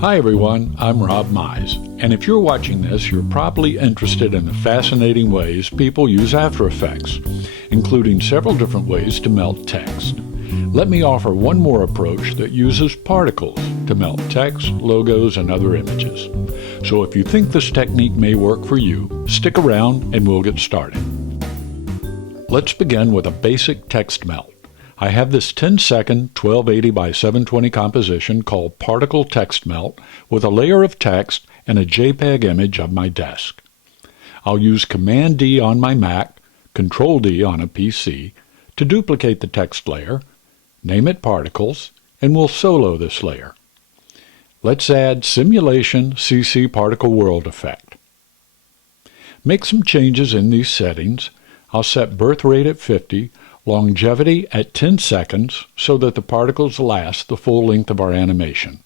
Hi everyone, I'm Rob Mize, and if you're watching this, you're probably interested in the fascinating ways people use After Effects, including several different ways to melt text. Let me offer one more approach that uses particles to melt text, logos, and other images. So if you think this technique may work for you, stick around and we'll get started. Let's begin with a basic text melt. I have this 10-second 1280 by 720 composition called Particle Text Melt with a layer of text and a JPEG image of my desk. I'll use Command-D on my Mac, Control-D on a PC to duplicate the text layer, name it Particles, and we'll solo this layer. Let's add Simulation CC Particle World Effect. Make some changes in these settings. I'll set birth rate at 50, longevity at 10 seconds so that the particles last the full length of our animation.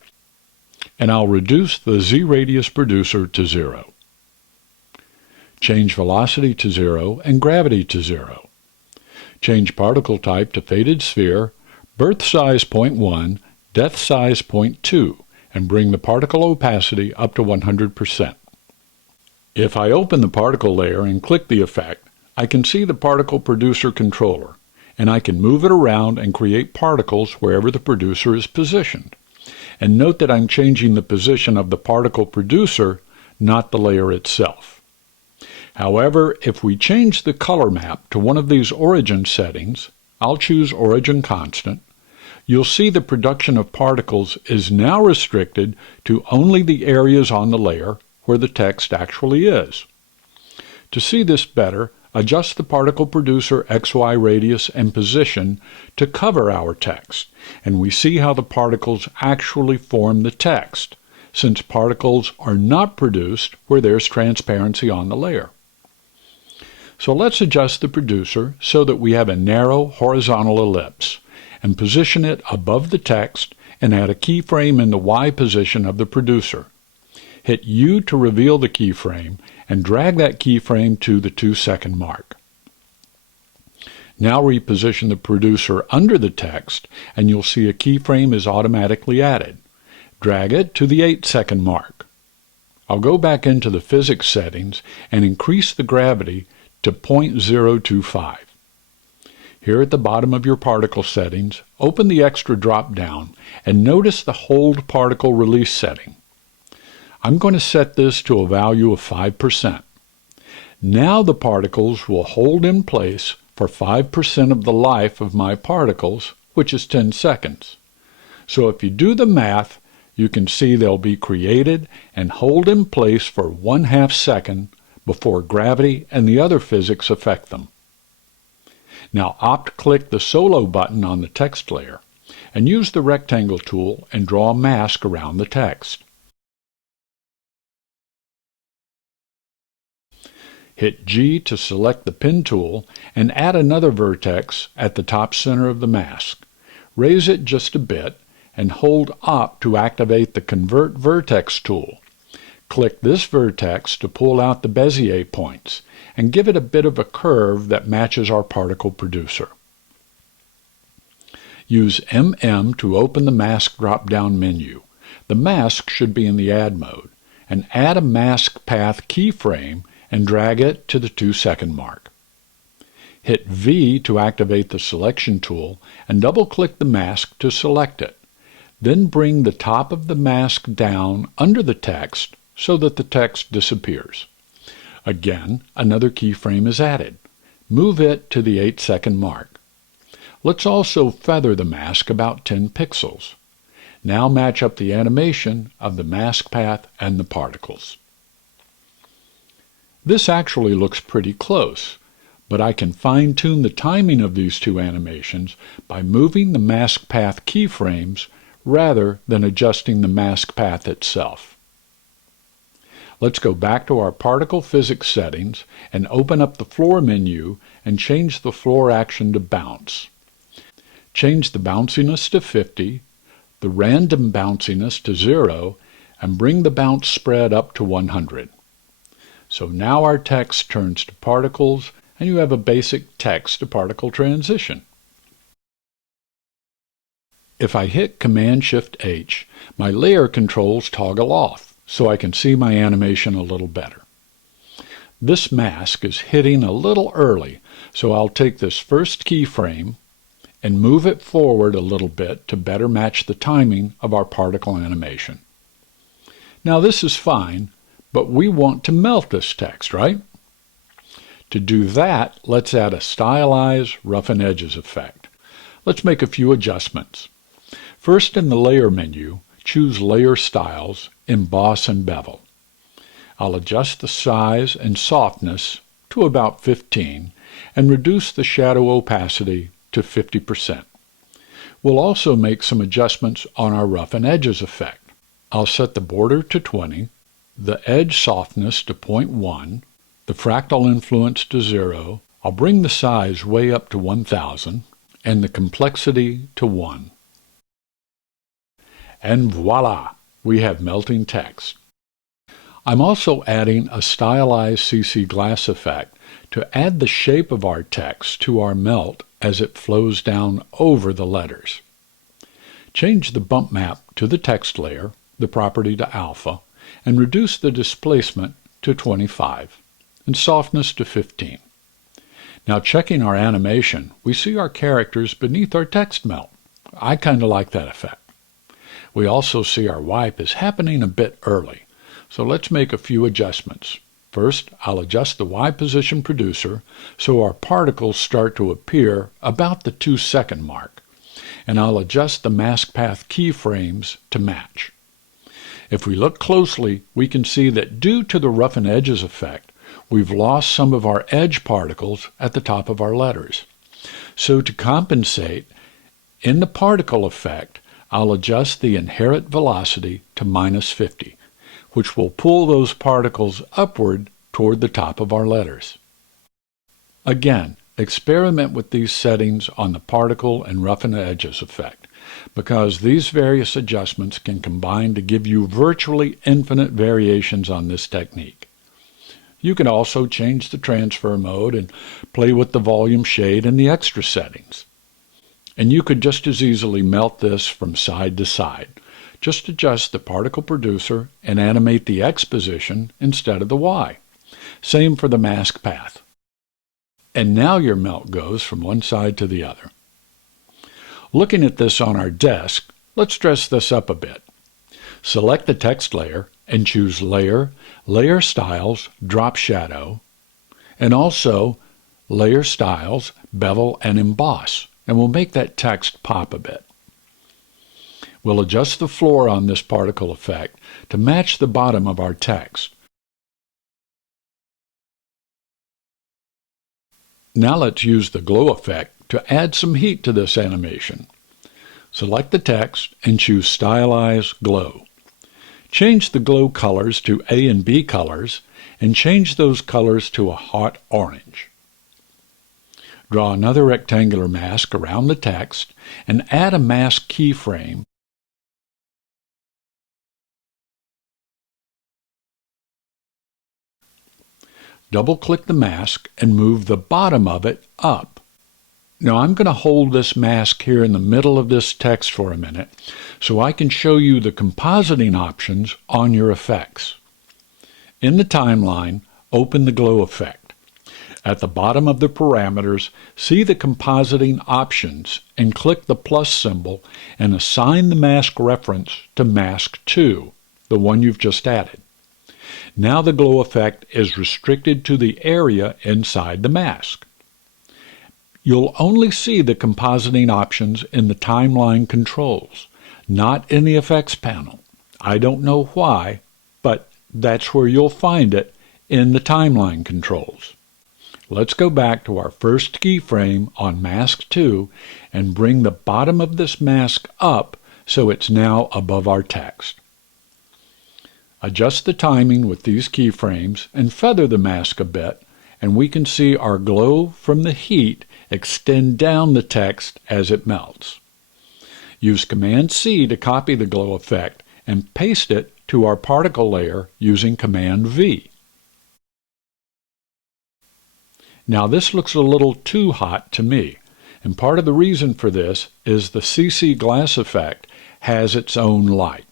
And I'll reduce the Z-radius producer to 0. Change velocity to 0 and gravity to 0. Change particle type to faded sphere, birth size 0.1, depth size 0.2, and bring the particle opacity up to 100%. If I open the particle layer and click the effect, I can see the particle producer controller, and I can move it around and create particles wherever the producer is positioned. And note that I'm changing the position of the particle producer, not the layer itself. However, if we change the color map to one of these origin settings, I'll choose Origin Constant, you'll see the production of particles is now restricted to only the areas on the layer where the text actually is. To see this better, adjust the particle producer XY radius and position to cover our text, and we see how the particles actually form the text, since particles are not produced where there's transparency on the layer. So let's adjust the producer so that we have a narrow horizontal ellipse, and position it above the text and add a keyframe in the Y position of the producer. Hit U to reveal the keyframe and drag that keyframe to the 2-second mark. Now reposition the producer under the text and you'll see a keyframe is automatically added. Drag it to the 8-second mark. I'll go back into the physics settings and increase the gravity to 0.025. Here at the bottom of your particle settings, open the extra drop-down and notice the Hold Particle Release setting. I'm going to set this to a value of 5%. Now the particles will hold in place for 5% of the life of my particles, which is 10 seconds. So if you do the math, you can see they'll be created and hold in place for 1/2 second before gravity and the other physics affect them. Now Opt-click the Solo button on the text layer and use the Rectangle tool and draw a mask around the text. Hit G to select the Pen tool and add another vertex at the top center of the mask. Raise it just a bit and hold Op to activate the Convert Vertex tool. Click this vertex to pull out the Bezier points and give it a bit of a curve that matches our particle producer. Use MM to open the Mask drop-down menu. The mask should be in the Add mode, and add a mask path keyframe and drag it to the 2-second mark. Hit V to activate the Selection tool and double-click the mask to select it. Then bring the top of the mask down under the text so that the text disappears. Again, another keyframe is added. Move it to the 8-second mark. Let's also feather the mask about 10 pixels. Now match up the animation of the mask path and the particles. This actually looks pretty close, but I can fine-tune the timing of these two animations by moving the mask path keyframes rather than adjusting the mask path itself. Let's go back to our particle physics settings and open up the floor menu and change the floor action to bounce. Change the bounciness to 50, the random bounciness to 0, and bring the bounce spread up to 100. So now our text turns to particles and you have a basic text to particle transition. If I hit Command-Shift-H, my layer controls toggle off, so I can see my animation a little better. This mask is hitting a little early, so I'll take this first keyframe and move it forward a little bit to better match the timing of our particle animation. Now this is fine, but we want to melt this text, right? To do that, let's add a Stylized Roughen Edges effect. Let's make a few adjustments. First, in the Layer menu, choose Layer Styles, Emboss and Bevel. I'll adjust the size and softness to about 15 and reduce the shadow opacity to 50%. We'll also make some adjustments on our Roughen Edges effect. I'll set the border to 20, the edge softness to 0.1, the fractal influence to 0, I'll bring the size way up to 1000, and the complexity to 1. And voila! We have melting text. I'm also adding a Stylized CC Glass effect to add the shape of our text to our melt as it flows down over the letters. Change the bump map to the text layer, the property to alpha, and reduce the displacement to 25 and softness to 15. Now checking our animation, we see our characters beneath our text melt. I kind of like that effect. We also see our wipe is happening a bit early, so let's make a few adjustments. First, I'll adjust the Y position producer so our particles start to appear about the 2-second mark, and I'll adjust the mask path keyframes to match. If we look closely, we can see that due to the Roughen Edges effect, we've lost some of our edge particles at the top of our letters. So to compensate, in the particle effect, I'll adjust the inherent velocity to -50, which will pull those particles upward toward the top of our letters. Again, experiment with these settings on the particle and Roughen Edges effect, because these various adjustments can combine to give you virtually infinite variations on this technique. You can also change the transfer mode and play with the volume shade and the extra settings. And you could just as easily melt this from side to side. Just adjust the particle producer and animate the X position instead of the Y. Same for the mask path. And now your melt goes from one side to the other. Looking at this on our desk, let's dress this up a bit. Select the text layer and choose Layer, Layer Styles, Drop Shadow, and also Layer Styles, Bevel and Emboss, and we'll make that text pop a bit. We'll adjust the floor on this particle effect to match the bottom of our text. Now let's use the glow effect to add some heat to this animation. Select the text and choose Stylized Glow. Change the glow colors to A and B colors and change those colors to a hot orange. Draw another rectangular mask around the text and add a mask keyframe. Double-click the mask and move the bottom of it up. Now I'm going to hold this mask here in the middle of this text for a minute so I can show you the compositing options on your effects. In the timeline, open the glow effect. At the bottom of the parameters, see the compositing options and click the plus symbol and assign the mask reference to mask 2, the one you've just added. Now the glow effect is restricted to the area inside the mask. You'll only see the compositing options in the timeline controls, not in the effects panel. I don't know why, but that's where you'll find it in the timeline controls. Let's go back to our first keyframe on mask 2 and bring the bottom of this mask up so it's now above our text. Adjust the timing with these keyframes and feather the mask a bit, and we can see our glow from the heat extend down the text as it melts. Use Command-C to copy the glow effect and paste it to our particle layer using Command-V. Now this looks a little too hot to me, And part of the reason for this is the CC glass effect has its own light.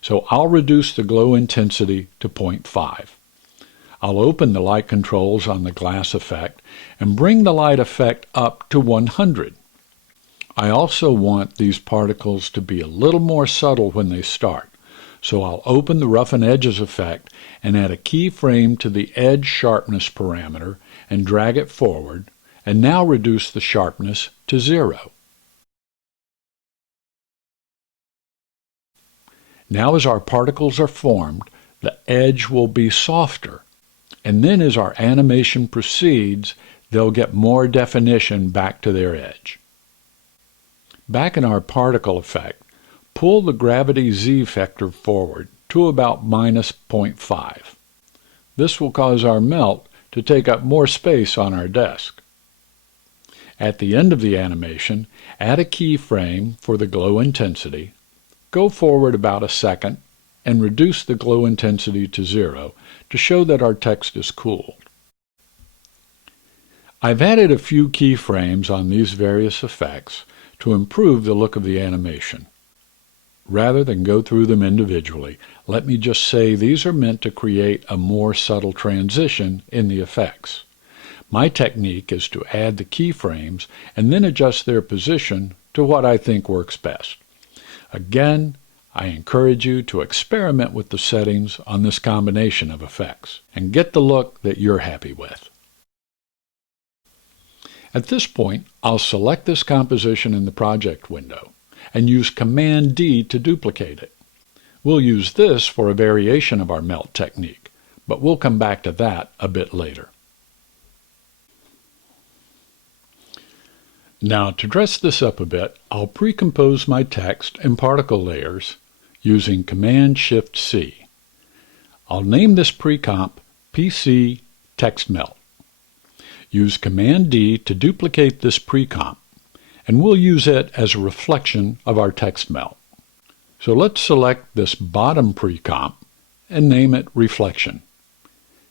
So I'll reduce the glow intensity to 0.5. I'll open the light controls on the glass effect and bring the light effect up to 100. I also want these particles to be a little more subtle when they start. So I'll open the roughen edges effect and add a keyframe to the edge sharpness parameter and drag it forward, and now reduce the sharpness to 0. Now as our particles are formed, the edge will be softer, and then as our animation proceeds, they'll get more definition back to their edge. Back in our particle effect, pull the gravity z vector forward to about minus 0.5. This will cause our melt to take up more space on our desk. At the end of the animation, add a keyframe for the glow intensity, go forward about a second, and reduce the glow intensity to 0 to show that our text is cooled. I've added a few keyframes on these various effects to improve the look of the animation. Rather than go through them individually, let me just say these are meant to create a more subtle transition in the effects. My technique is to add the keyframes and then adjust their position to what I think works best. Again, I encourage you to experiment with the settings on this combination of effects and get the look that you're happy with. At this point, I'll select this composition in the project window and use Command D to duplicate it. We'll use this for a variation of our melt technique, but we'll come back to that a bit later. Now, to dress this up a bit, I'll pre-compose my text and particle layers using Command-Shift-C. I'll name this pre-comp PC Text Melt. Use Command-D to duplicate this pre-comp, and we'll use it as a reflection of our text melt. So let's select this bottom pre-comp and name it Reflection.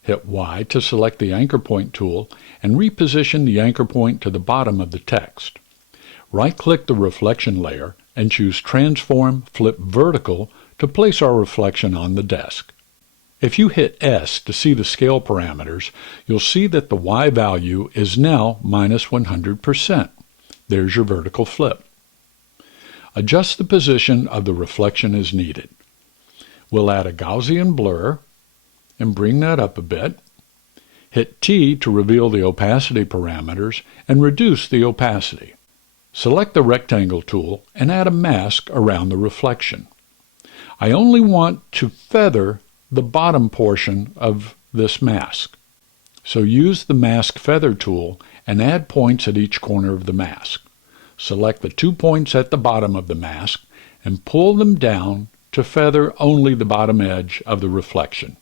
Hit Y to select the anchor point tool and reposition the anchor point to the bottom of the text. Right-click the reflection layer and choose Transform Flip Vertical to place our reflection on the desk. If you hit S to see the scale parameters, you'll see that the Y value is now minus 100%. There's your vertical flip. Adjust the position of the reflection as needed. We'll add a Gaussian blur and bring that up a bit. Hit T to reveal the opacity parameters and reduce the opacity. Select the rectangle tool and add a mask around the reflection. I only want to feather the bottom portion of this mask. So use the Mask Feather tool and add points at each corner of the mask. Select the 2 points at the bottom of the mask and pull them down to feather only the bottom edge of the reflection.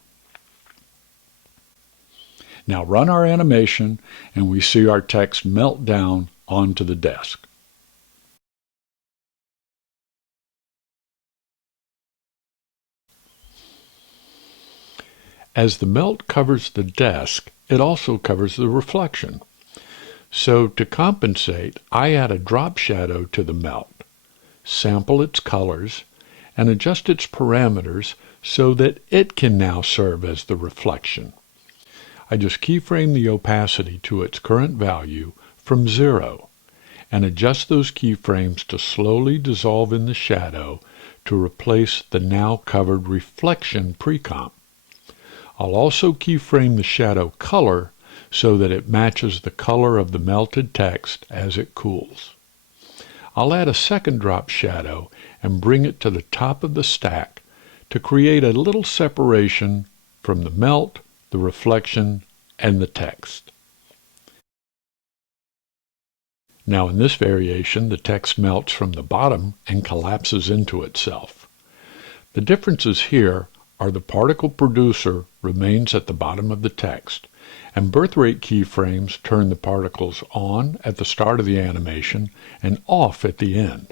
Now run our animation and we see our text melt down onto the desk. As the melt covers the desk, it also covers the reflection. So to compensate, I add a drop shadow to the melt, sample its colors, and adjust its parameters so that it can now serve as the reflection. I just keyframe the opacity to its current value from 0 and adjust those keyframes to slowly dissolve in the shadow to replace the now covered reflection pre-comp. I'll also keyframe the shadow color so that it matches the color of the melted text as it cools. I'll add a second drop shadow and bring it to the top of the stack to create a little separation from the melt, the reflection, and the text. Now in this variation, the text melts from the bottom and collapses into itself. The differences here are the particle producer remains at the bottom of the text, and birth rate keyframes turn the particles on at the start of the animation and off at the end.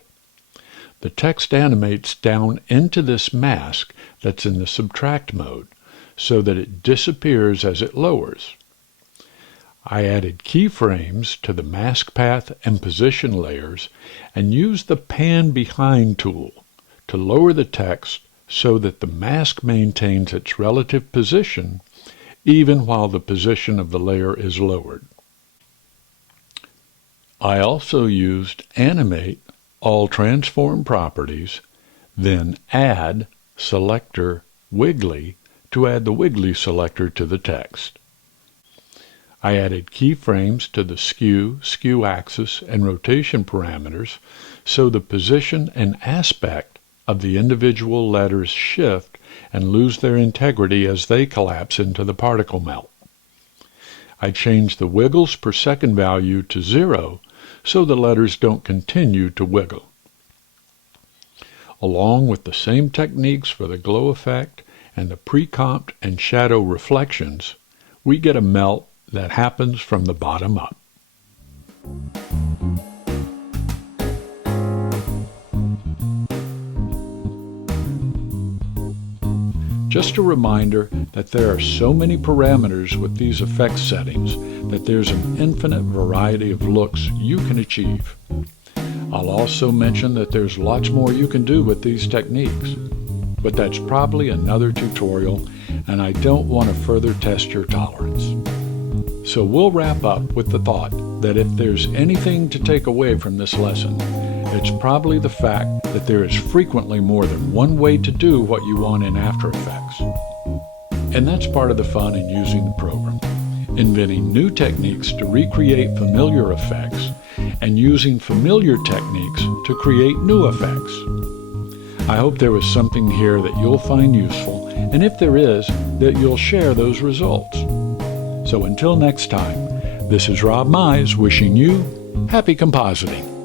The text animates down into this mask that's in the subtract mode, so that it disappears as it lowers. I added keyframes to the mask path and position layers and used the Pan Behind tool to lower the text so that the mask maintains its relative position even while the position of the layer is lowered. I also used Animate All Transform Properties, then Add Selector Wiggly to add the Wiggly selector to the text. I added keyframes to the skew axis, and rotation parameters so the position and aspect of the individual letters shift and lose their integrity as they collapse into the particle melt. I changed the wiggles per second value to 0 so the letters don't continue to wiggle. Along with the same techniques for the glow effect and the pre-comped and shadow reflections, we get a melt that happens from the bottom up. Just a reminder that there are so many parameters with these effects settings that there's an infinite variety of looks you can achieve. I'll also mention that there's lots more you can do with these techniques, but that's probably another tutorial, and I don't want to further test your tolerance. So we'll wrap up with the thought that if there's anything to take away from this lesson, it's probably the fact that there is frequently more than one way to do what you want in After Effects. And that's part of the fun in using the program, inventing new techniques to recreate familiar effects and using familiar techniques to create new effects. I hope there was something here that you'll find useful, and if there is, that you'll share those results. So until next time, this is Rob Mize wishing you happy compositing.